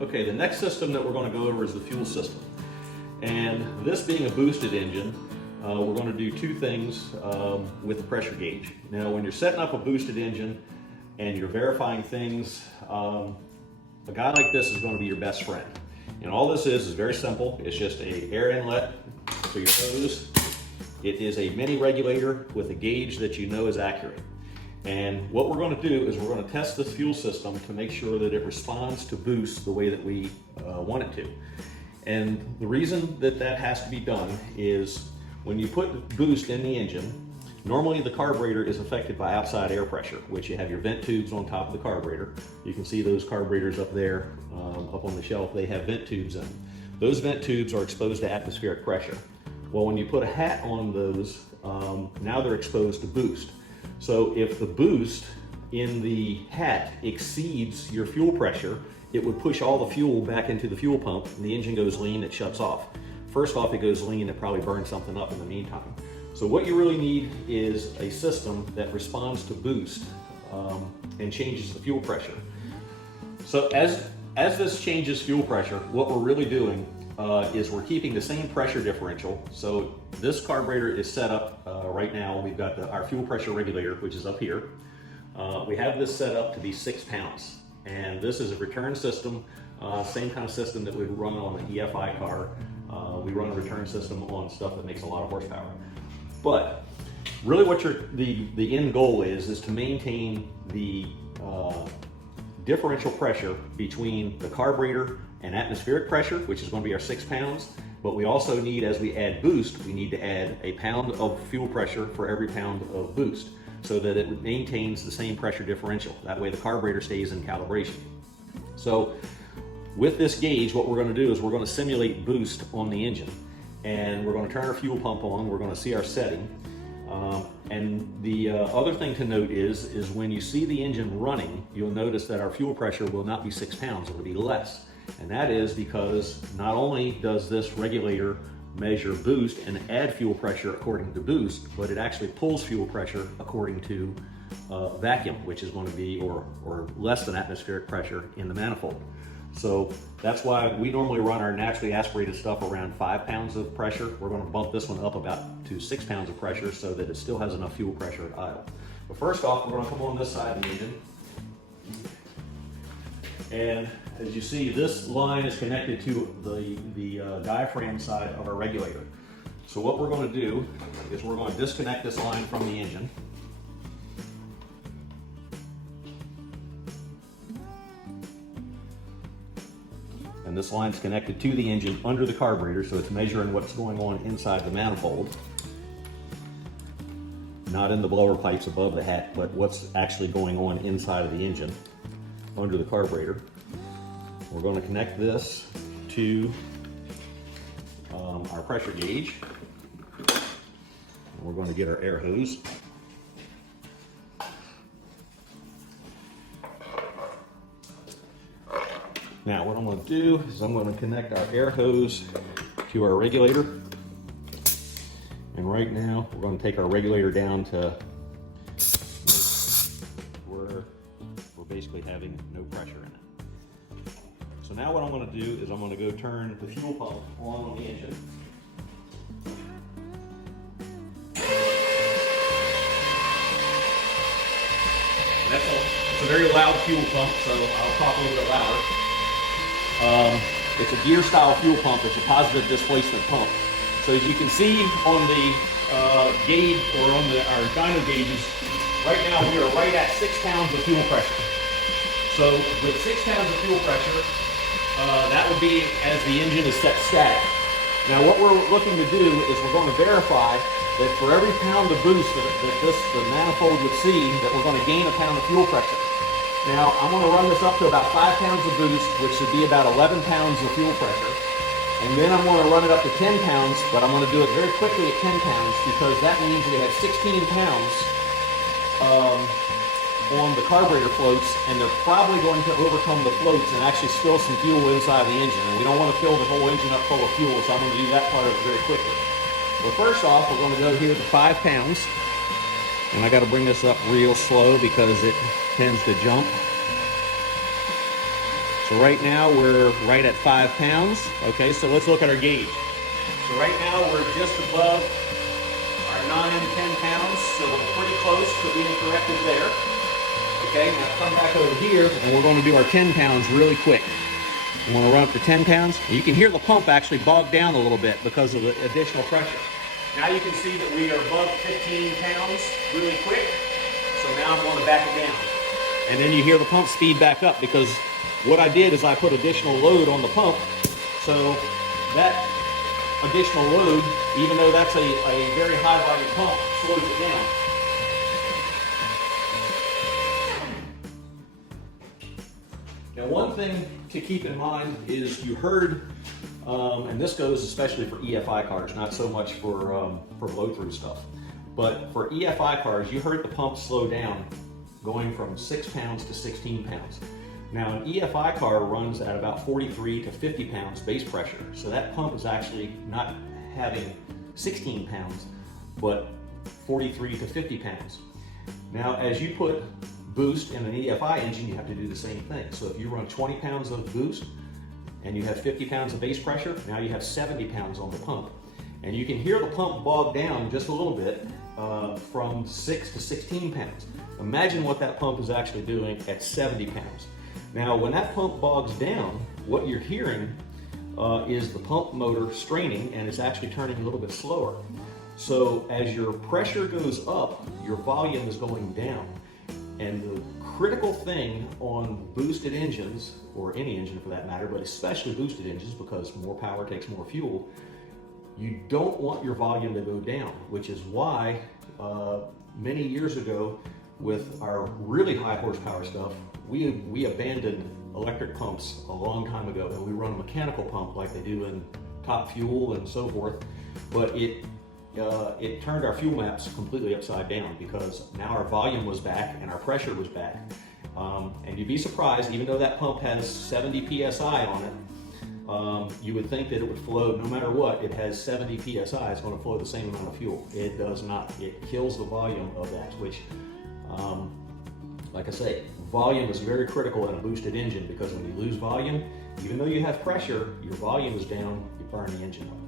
Okay, the next system that we're going to go over is the fuel system. And this being a boosted engine, we're going to do two things with the pressure gauge. Now, when you're setting up a boosted engine and you're verifying things, a guy like this is going to be your best friend. And all this is very simple. It's just an air inlet for your hose. It is a mini regulator with a gauge that you know is accurate. And what we're going to do is we're going to test this fuel system to make sure that it responds to boost the way that we want it to. And the reason that that has to be done is when you put boost in the engine, normally the carburetor is affected by outside air pressure, which you have your vent tubes on top of the carburetor. You can see those carburetors up there, up on the shelf, they have vent tubes in them. Those vent tubes are exposed to atmospheric pressure. Well, when you put a hat on those, now they're exposed to boost. So if the boost in the hat exceeds your fuel pressure, it would push all the fuel back into the fuel pump and the engine goes lean, it shuts off. First off, it goes lean, it probably burns something up in the meantime. So what you really need is a system that responds to boost and changes the fuel pressure. So as this changes fuel pressure, what we're really doing is we're keeping the same pressure differential. So this carburetor is set up right now. We've got our fuel pressure regulator, which is up here. We have this set up to be 6 pounds. And this is a return system, same kind of system that we run on the EFI car. We run a return system on stuff that makes a lot of horsepower. But really what the end goal is to maintain the differential pressure between the carburetor and atmospheric pressure, which is going to be our 6 pounds. But we also need, as we add boost, we need to add a pound of fuel pressure for every pound of boost, so that it maintains the same pressure differential. That way the carburetor stays in calibration. So with this gauge, what we're going to do is we're going to simulate boost on the engine. And we're going to turn our fuel pump on, we're going to see our setting. And the other thing to note is when you see the engine running, you'll notice that our fuel pressure will not be 6 pounds, it will be less. And that is because not only does this regulator measure boost and add fuel pressure according to boost, but it actually pulls fuel pressure according to vacuum, which is going to be or less than atmospheric pressure in the manifold. So that's why we normally run our naturally aspirated stuff around 5 pounds of pressure. We're going to bump this one up about to 6 pounds of pressure so that it still has enough fuel pressure at idle. But first off, we're going to come on this side of the engine. And as you see, this line is connected to the diaphragm side of our regulator. So what we're going to do is we're going to disconnect this line from the engine. And this line's connected to the engine under the carburetor, so it's measuring what's going on inside the manifold. Not in the blower pipes above the hat, but what's actually going on inside of the engine under the carburetor. We're going to connect this to our pressure gauge. We're going to get our air hose. Now what I'm going to do is I'm going to connect our air hose to our regulator. And right now we're going to take our regulator down to where we're basically having no pressure in it. So now what I'm going to do is I'm going to go turn the fuel pump on the engine. It's a very loud fuel pump, so I'll talk a little bit louder. It's a gear style fuel pump. It's a positive displacement pump. So as you can see on the gauge or on our dyno gauges, right now we are right at 6 pounds of fuel pressure. So with 6 pounds of fuel pressure, that would be as the engine is set static. Now what we're looking to do is we're going to verify that for every pound of boost that the manifold would see, that we're going to gain a pound of fuel pressure. Now I'm going to run this up to about 5 pounds of boost, which should be about 11 pounds of fuel pressure. And then I'm going to run it up to 10 pounds, but I'm going to do it very quickly at 10 pounds because that means we have 16 pounds on the carburetor floats, and they're probably going to overcome the floats and actually spill some fuel inside the engine. And we don't want to fill the whole engine up full of fuel, so I'm going to do that part of it very quickly. Well, first off, we're going to go here to 5 pounds. And I got to bring this up real slow because it tends to jump. So right now we're right at 5 pounds. Okay, so let's look at our gauge. So right now we're just above our 9 and 10 pounds, so we're pretty close to being corrected there. Okay, now come back over here and we're going to do our 10 pounds really quick. We want to run up to 10 pounds. You can hear the pump actually bog down a little bit because of the additional pressure. Now you can see that we are above 15 pounds really quick. So now I'm going to back it down. And then you hear the pump speed back up because what I did is I put additional load on the pump. So that additional load, even though that's a very high volume pump, slows it down. Now one thing to keep in mind is you heard, and this goes especially for EFI cars, not so much for blow-through stuff, but for EFI cars, you heard the pump slow down going from 6 pounds to 16 pounds. Now an EFI car runs at about 43 to 50 pounds base pressure, so that pump is actually not having 16 pounds, but 43 to 50 pounds. Now as you put boost in an EFI engine, you have to do the same thing. So if you run 20 pounds of boost and you have 50 pounds of base pressure, now you have 70 pounds on the pump. And you can hear the pump bog down just a little bit from 6 to 16 pounds. Imagine what that pump is actually doing at 70 pounds. Now when that pump bogs down, what you're hearing is the pump motor straining, and it's actually turning a little bit slower. So as your pressure goes up, your volume is going down. And the critical thing on boosted engines, or any engine for that matter, but especially boosted engines because more power takes more fuel, you don't want your volume to go down, which is why many years ago with our really high horsepower stuff, we abandoned electric pumps a long time ago, and we run a mechanical pump like they do in Top Fuel and so forth, but it turned our fuel maps completely upside down because now our volume was back and our pressure was back. And you'd be surprised, even though that pump has 70 PSI on it, you would think that it would flow no matter what. It has 70 PSI, it's going to flow the same amount of fuel. It does not. It kills the volume of that, which, like I say, volume is very critical in a boosted engine because when you lose volume, even though you have pressure, your volume is down, you burn the engine up.